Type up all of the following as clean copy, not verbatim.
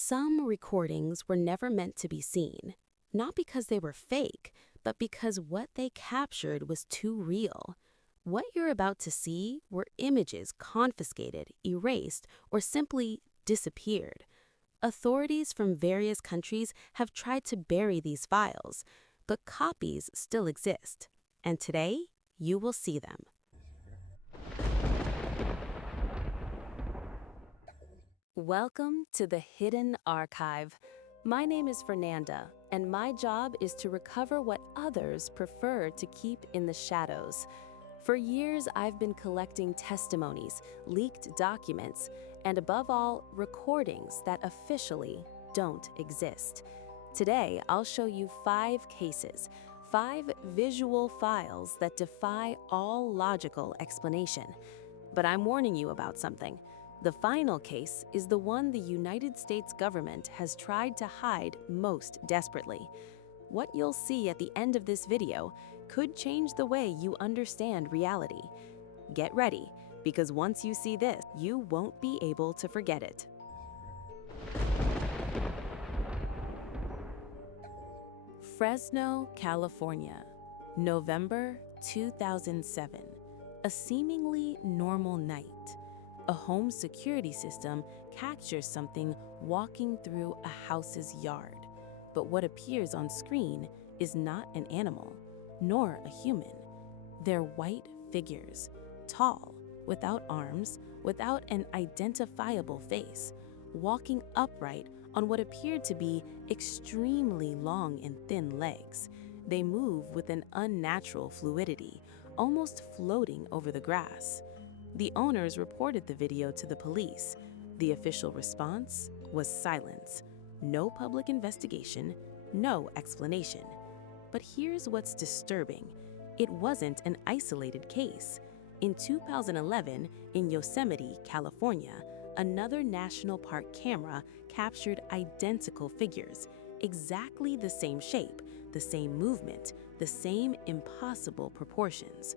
Some recordings were never meant to be seen, not because they were fake, but because what they captured was too real. What you're about to see were images confiscated, erased, or simply disappeared. Authorities from various countries have tried to bury these files, but copies still exist. And today, you will see them. Welcome to the Hidden Archive. My name is Fernanda, and my job is to recover what others prefer to keep in the shadows. For years, I've been collecting testimonies, leaked documents, and above all, recordings that officially don't exist. Today, I'll show you 5 cases, 5 visual files that defy all logical explanation. But I'm warning you about something. The final case is the one the United States government has tried to hide most desperately. What you'll see at the end of this video could change the way you understand reality. Get ready, because once you see this, you won't be able to forget it. Fresno, California, November 2007. A seemingly normal night. A home security system captures something walking through a house's yard. But what appears on screen is not an animal, nor a human. They're white figures, tall, without arms, without an identifiable face, walking upright on what appeared to be extremely long and thin legs. They move with an unnatural fluidity, almost floating over the grass. The owners reported the video to the police. The official response was silence. No public investigation, no explanation. But here's what's disturbing. It wasn't an isolated case. In 2011, in Yosemite, California, another national park camera captured identical figures, exactly the same shape, the same movement, the same impossible proportions.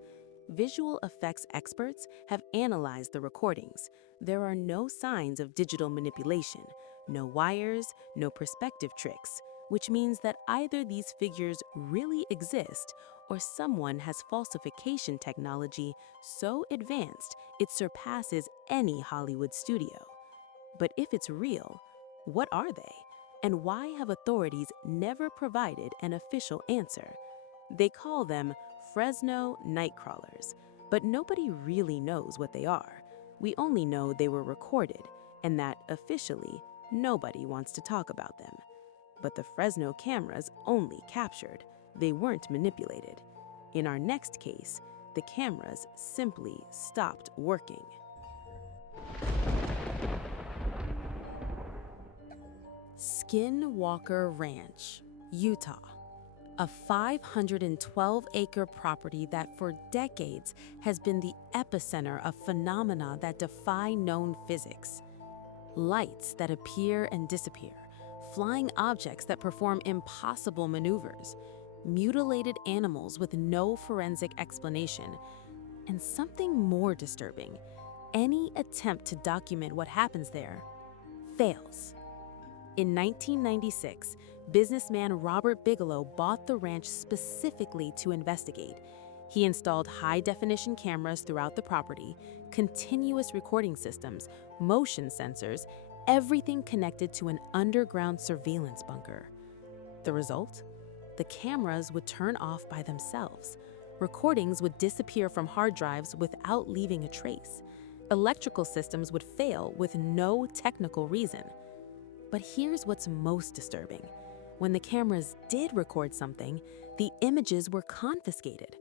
Visual effects experts have analyzed the recordings. There are no signs of digital manipulation, no wires, no perspective tricks, which means that either these figures really exist or someone has falsification technology so advanced it surpasses any Hollywood studio. But if it's real, what are they? And why have authorities never provided an official answer? They call them Fresno Nightcrawlers, but nobody really knows what they are. We only know they were recorded, and that officially, nobody wants to talk about them. But the Fresno cameras only captured. They weren't manipulated. In our next case, the cameras simply stopped working. Skinwalker Ranch, Utah. A 512-acre property that for decades has been the epicenter of phenomena that defy known physics. Lights that appear and disappear, flying objects that perform impossible maneuvers, mutilated animals with no forensic explanation, and something more disturbing, any attempt to document what happens there fails. In 1996, businessman Robert Bigelow bought the ranch specifically to investigate. He installed high-definition cameras throughout the property, continuous recording systems, motion sensors, everything connected to an underground surveillance bunker. The result? The cameras would turn off by themselves. Recordings would disappear from hard drives without leaving a trace. Electrical systems would fail with no technical reason. But here's what's most disturbing. When the cameras did record something, the images were confiscated.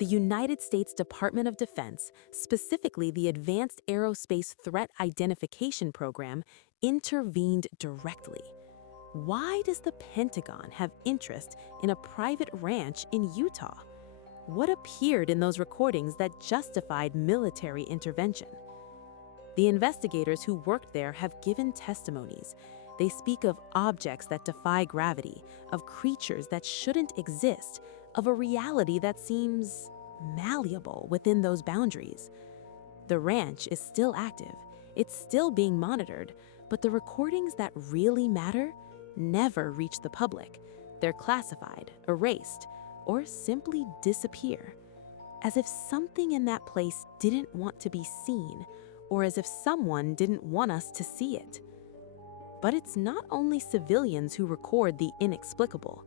The United States Department of Defense, specifically the Advanced Aerospace Threat Identification Program, intervened directly. Why does the Pentagon have interest in a private ranch in Utah? What appeared in those recordings that justified military intervention? The investigators who worked there have given testimonies. They speak of objects that defy gravity, of creatures that shouldn't exist, of a reality that seems malleable within those boundaries. The ranch is still active. It's still being monitored, But the recordings that really matter never reach the public. They're classified, erased, or simply disappear, as if something in that place didn't want to be seen, or as if someone didn't want us to see it. But it's not only civilians who record the inexplicable.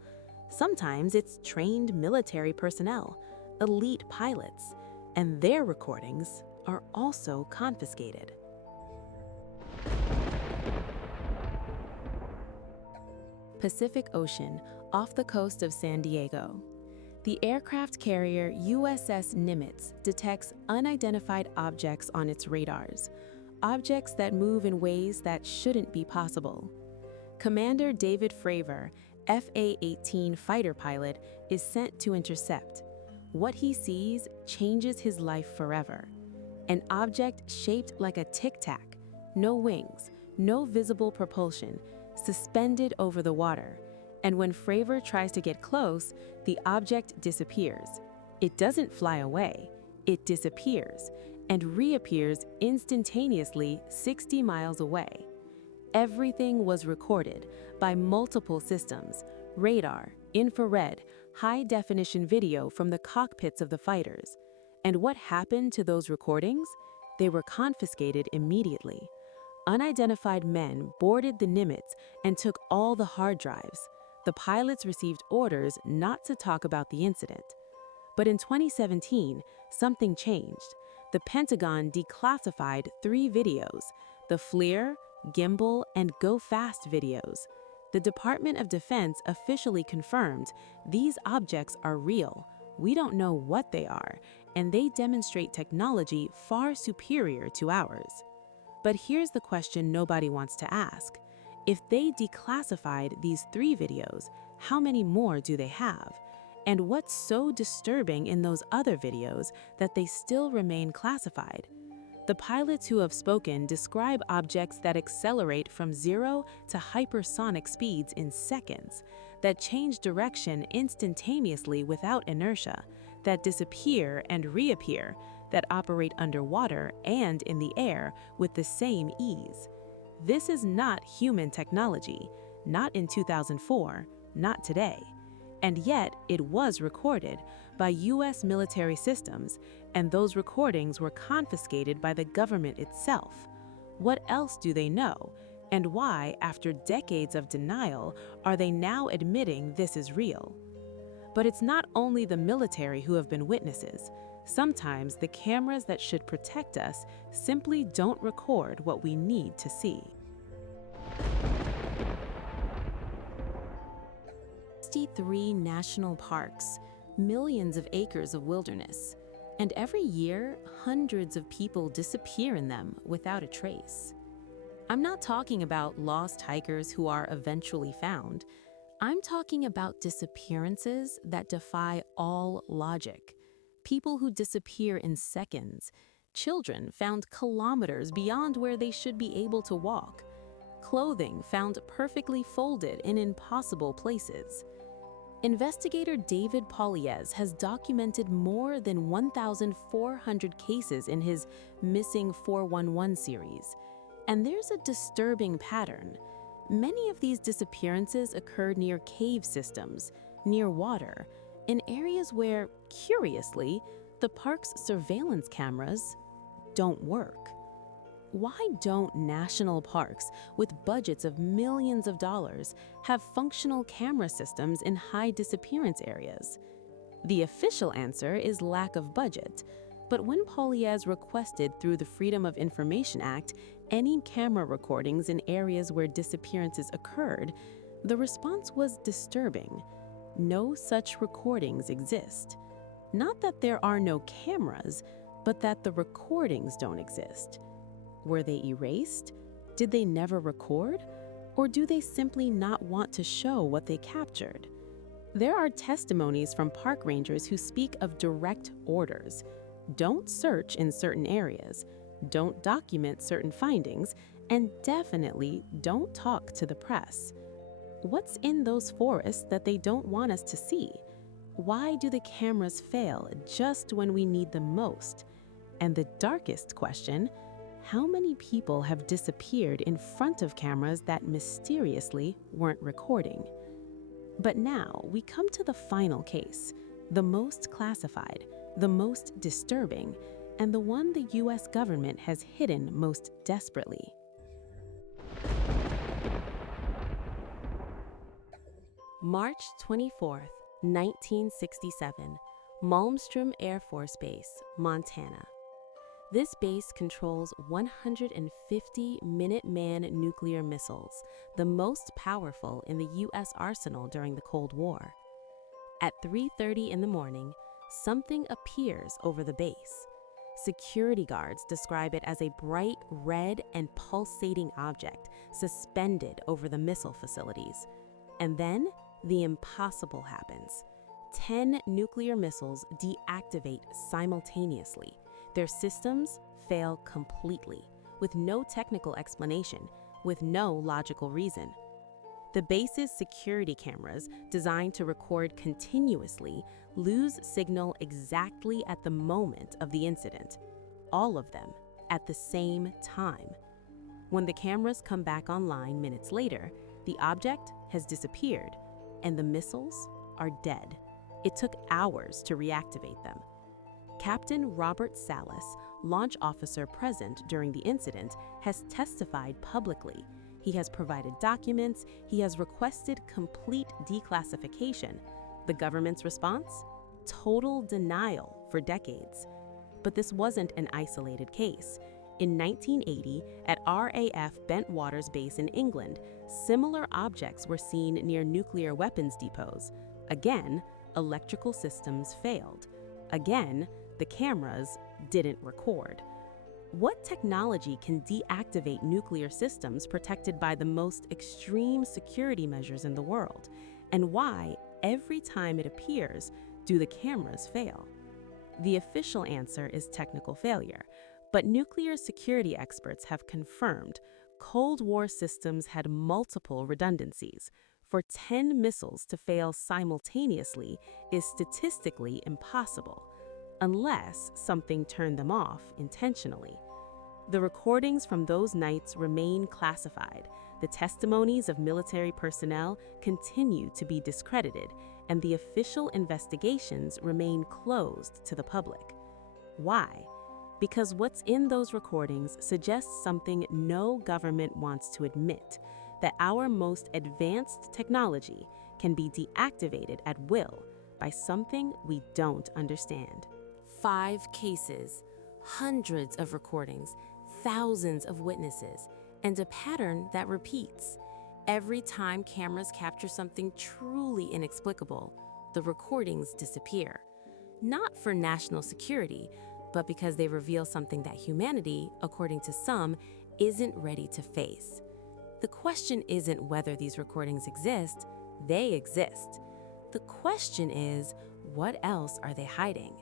Sometimes it's trained military personnel, elite pilots, and their recordings are also confiscated. Pacific Ocean, off the coast of San Diego. The aircraft carrier USS Nimitz detects unidentified objects on its radars, objects that move in ways that shouldn't be possible. Commander David Fravor, FA-18 fighter pilot, is sent to intercept. What he sees changes his life forever. An object shaped like a tic-tac, no wings, no visible propulsion, suspended over the water. And when Fravor tries to get close, the object disappears. It doesn't fly away, it disappears and reappears instantaneously 60 miles away. Everything was recorded by multiple systems: radar, infrared, high-definition video from the cockpits of the fighters. And what happened to those recordings? They were confiscated immediately. Unidentified men boarded the Nimitz and took all the hard drives. The pilots received orders not to talk about the incident. But in 2017, something changed. The Pentagon declassified 3 videos: the FLIR, Gimbal, and Go Fast videos. The Department of Defense officially confirmed these objects are real. We don't know what they are, and they demonstrate technology far superior to ours. But here's the question nobody wants to ask. If they declassified these 3 videos, how many more do they have? And what's so disturbing in those other videos that they still remain classified? The pilots who have spoken describe objects that accelerate from 0 to hypersonic speeds in seconds, that change direction instantaneously without inertia, that disappear and reappear, that operate underwater and in the air with the same ease. This is not human technology, not in 2004, not today. And yet, it was recorded by US military systems, and those recordings were confiscated by the government itself. What else do they know? And why, after decades of denial, are they now admitting this is real? But it's not only the military who have been witnesses. Sometimes the cameras that should protect us simply don't record what we need to see. 63 national parks, millions of acres of wilderness, and every year, hundreds of people disappear in them without a trace. I'm not talking about lost hikers who are eventually found. I'm talking about disappearances that defy all logic. People who disappear in seconds. Children found kilometers beyond where they should be able to walk. Clothing found perfectly folded in impossible places. Investigator David Poliez has documented more than 1,400 cases in his Missing 411 series. And there's a disturbing pattern. Many of these disappearances occurred near cave systems, near water, in areas where, curiously, the park's surveillance cameras don't work. Why don't national parks with budgets of millions of dollars have functional camera systems in high disappearance areas? The official answer is lack of budget. But when Poliez requested through the Freedom of Information Act any camera recordings in areas where disappearances occurred, the response was disturbing. No such recordings exist. Not that there are no cameras, but that the recordings don't exist. Were they erased? Did they never record? Or do they simply not want to show what they captured? There are testimonies from park rangers who speak of direct orders. Don't search in certain areas, don't document certain findings, and definitely don't talk to the press. What's in those forests that they don't want us to see? Why do the cameras fail just when we need them most? And the darkest question, How many people have disappeared in front of cameras that mysteriously weren't recording? But now we come to the final case, the most classified, the most disturbing, and the one the US government has hidden most desperately. March 24th, 1967, Malmstrom Air Force Base, Montana. This base controls 150 Minuteman nuclear missiles, the most powerful in the U.S. arsenal during the Cold War. At 3:30 in the morning, something appears over the base. Security guards describe it as a bright red and pulsating object suspended over the missile facilities. And then the impossible happens. 10 nuclear missiles deactivate simultaneously. Their systems fail completely, with no technical explanation, with no logical reason. The base's security cameras, designed to record continuously, lose signal exactly at the moment of the incident. All of them at the same time. When the cameras come back online minutes later, the object has disappeared, and the missiles are dead. It took hours to reactivate them. Captain Robert Salas, launch officer present during the incident, has testified publicly. He has provided documents. He has requested complete declassification. The government's response? Total denial for decades. But this wasn't an isolated case. In 1980, at RAF Bentwaters Base in England, similar objects were seen near nuclear weapons depots. Again, electrical systems failed. Again, the cameras didn't record. What technology can deactivate nuclear systems protected by the most extreme security measures in the world? And why, every time it appears, do the cameras fail? The official answer is technical failure, but nuclear security experts have confirmed Cold War systems had multiple redundancies. For 10 missiles to fail simultaneously is statistically impossible, unless something turned them off intentionally. The recordings from those nights remain classified. The testimonies of military personnel continue to be discredited, and the official investigations remain closed to the public. Why? Because what's in those recordings suggests something no government wants to admit, that our most advanced technology can be deactivated at will by something we don't understand. 5 cases, hundreds of recordings, thousands of witnesses, and a pattern that repeats. Every time cameras capture something truly inexplicable, the recordings disappear. Not for national security, but because they reveal something that humanity, according to some, isn't ready to face. The question isn't whether these recordings exist, they exist. The question is, what else are they hiding?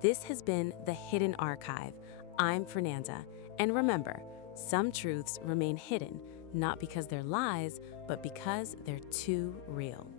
This has been The Hidden Archive. I'm Fernanda, and remember, some truths remain hidden, not because they're lies, but because they're too real.